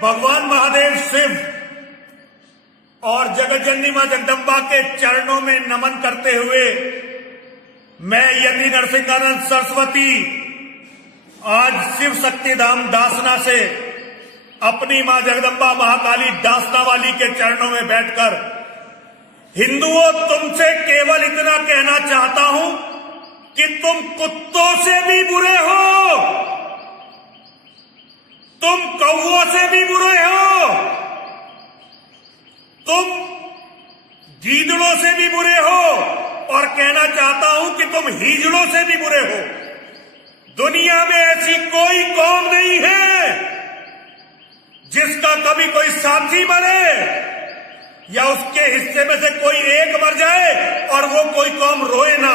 भगवान महादेव शिव और जगत जननी मां जगदम्बा के चरणों में नमन करते हुए मैं यति नरसिंहानंद सरस्वती आज शिव शक्तिधाम दासना से अपनी मां जगदम्बा महाकाली दासना वाली के चरणों में बैठकर हिंदुओं तुमसे केवल इतना कहना चाहता हूं कि तुम कुत्तों से भी बुरे हो, तुम कौओं से भी बुरे हो, तुम गीदड़ों से भी बुरे हो और कहना चाहता हूं कि तुम हिजड़ों से भी बुरे हो। दुनिया में ऐसी कोई कौम नहीं है जिसका कभी कोई साथी मरे या उसके हिस्से में से कोई एक मर जाए और वो कोई कौम रोए ना।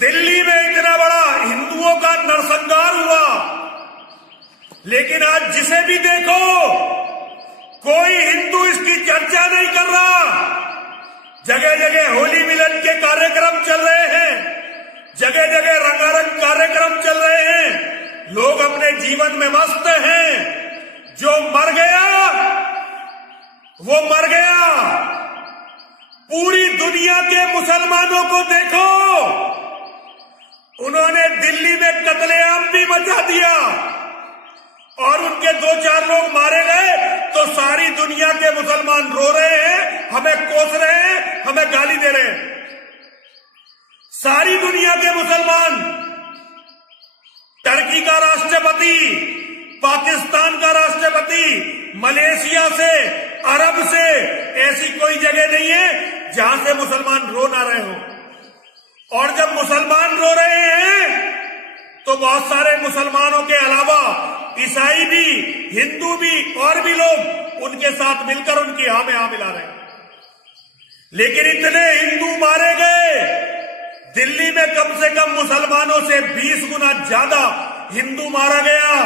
दिल्ली में इतना बड़ा हिंदुओं का नरसंहार हुआ, लेकिन आज जिसे भी देखो कोई हिंदू इसकी चर्चा नहीं कर रहा। जगह जगह होली मिलन के कार्यक्रम चल रहे हैं, जगह जगह रंगारंग कार्यक्रम चल रहे हैं, लोग अपने जीवन में मस्त हैं। जो मर गया वो मर गया। पूरी दुनिया के मुसलमानों को देखो, उन्होंने दिल्ली में कत्लेआम भी मचा दिया और उनके 2-4 लोग मारे गए तो सारी दुनिया के मुसलमान रो रहे हैं, हमें कोस रहे हैं, हमें गाली दे रहे हैं। सारी दुनिया के मुसलमान, टर्की का राष्ट्रपति, पाकिस्तान का राष्ट्रपति, मलेशिया से, अरब से, ऐसी कोई जगह नहीं है जहां से मुसलमान रो ना रहे हो। और जब मुसलमान रो रहे हैं तो बहुत सारे मुसलमानों के अलावा ईसाई भी, हिंदू भी और भी लोग उनके साथ मिलकर उनकी हाँ में हाँ मिला रहे हैं। लेकिन इतने हिंदू मारे गए, दिल्ली में कम से कम मुसलमानों से 20 गुना ज्यादा हिंदू मारा गया,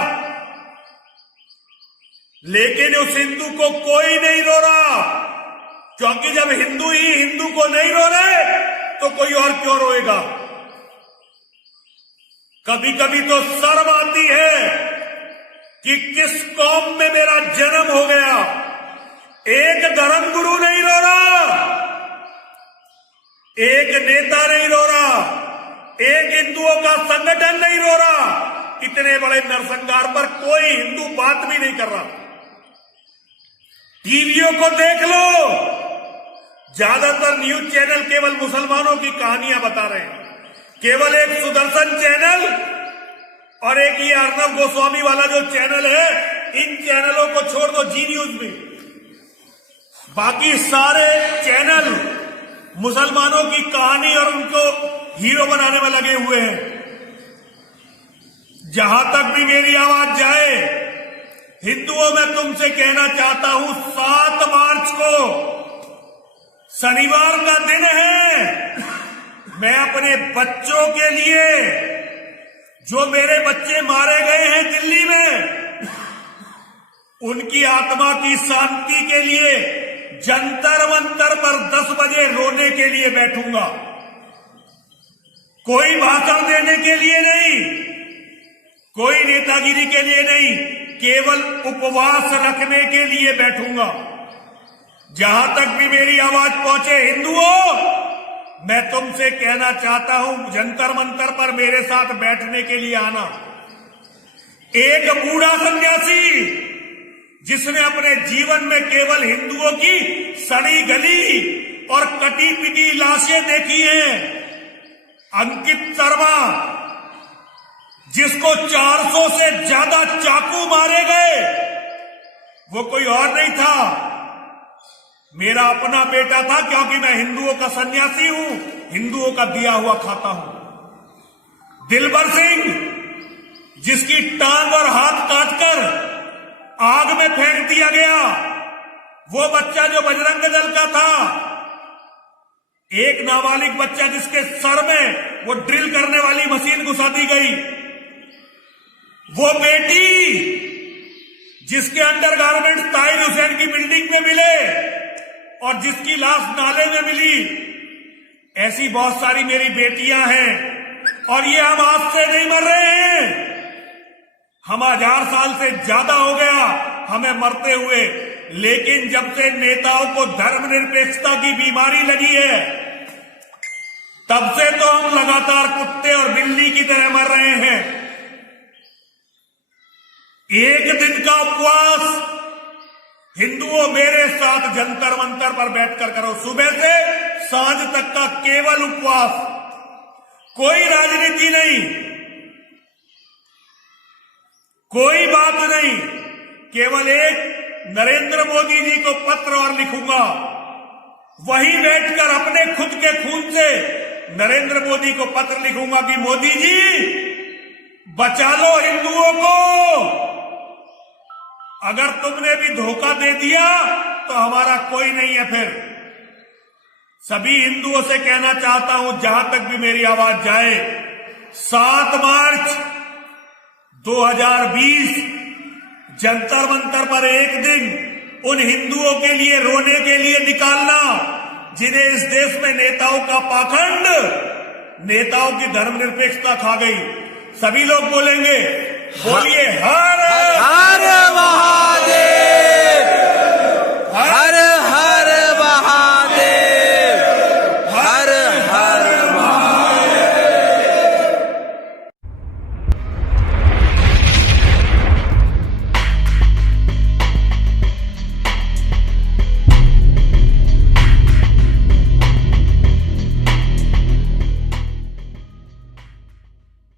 लेकिन उस हिंदू को कोई नहीं रो रहा। क्योंकि जब हिंदू ही हिंदू को नहीं रो रहे तो कोई और क्यों रोएगा। कभी कभी तो शर्म आती है कि किस कौम में मेरा जन्म हो गया। एक धर्मगुरु नहीं रो रहा, एक नेता नहीं रो रहा, एक हिंदुओं का संगठन नहीं रो रहा। इतने बड़े नरसंहार पर कोई हिंदू बात भी नहीं कर रहा। टीवियों को देख लो, ज्यादातर न्यूज चैनल केवल मुसलमानों की कहानियां बता रहे हैं। केवल एक सुदर्शन चैनल और एक ये अर्नब गोस्वामी वाला जो चैनल है, इन चैनलों को छोड़ दो, जी न्यूज भी, बाकी सारे चैनल मुसलमानों की कहानी और उनको हीरो बनाने में लगे हुए हैं। जहां तक भी मेरी आवाज जाए, हिंदुओं में तुमसे कहना चाहता हूं, 7 मार्च को शनिवार का दिन है। मैं अपने बच्चों के लिए, जो मेरे बच्चे मारे गए हैं दिल्ली में, उनकी आत्मा की शांति के लिए जंतर मंतर पर 10 बजे रोने के लिए बैठूंगा। कोई भाषण देने के लिए नहीं, कोई नेतागिरी के लिए नहीं, केवल उपवास रखने के लिए बैठूंगा। जहां तक भी मेरी आवाज पहुंचे हिंदुओं, मैं तुमसे कहना चाहता हूं, जंतर मंतर पर मेरे साथ बैठने के लिए आना। एक बूढ़ा सन्यासी जिसने अपने जीवन में केवल हिंदुओं की सड़ी गली और कटी पिटी लाशें देखी हैं, अंकित शर्मा, जिसको 400 से ज्यादा चाकू मारे गए, वो कोई और नहीं था, मेरा अपना बेटा था। क्योंकि मैं हिंदुओं का सन्यासी हूं, हिंदुओं का दिया हुआ खाता हूं। दिलबर सिंह, जिसकी टांग और हाथ काटकर आग में फेंक दिया गया, वो बच्चा जो बजरंग दल का था, एक नाबालिग बच्चा जिसके सर में वो ड्रिल करने वाली मशीन घुसा दी गई, वो बेटी जिसके अंडरगारमेंट्स ताहिर हुसैन की बिल्डिंग में मिले और जिसकी लाश नाले में मिली, ऐसी बहुत सारी मेरी बेटियां हैं। और ये हम आज से नहीं मर रहे हैं, हम 1000 साल से ज्यादा हो गया हमें मरते हुए, लेकिन जब से नेताओं को धर्मनिरपेक्षता की बीमारी लगी है, तब से तो हम लगातार कुत्ते और बिल्ली की तरह मर रहे हैं। एक दिन का उपवास हिंदुओं मेरे साथ जंतर मंतर पर बैठकर करो, सुबह से सांझ तक का केवल उपवास, कोई राजनीति नहीं, कोई बात नहीं, केवल एक नरेंद्र मोदी जी को पत्र और लिखूंगा, वहीं बैठकर अपने खुद के खून से नरेंद्र मोदी को पत्र लिखूंगा कि मोदी जी बचा लो हिंदुओं को, अगर तुमने भी धोखा दे दिया तो हमारा कोई नहीं है। फिर सभी हिंदुओं से कहना चाहता हूं, जहां तक भी मेरी आवाज जाए, 7 मार्च 2020 जंतर मंतर पर एक दिन उन हिंदुओं के लिए रोने के लिए निकालना जिन्हें इस देश में नेताओं का पाखंड, नेताओं की धर्मनिरपेक्षता खा गई। सभी लोग बोलेंगे, बोलिए हर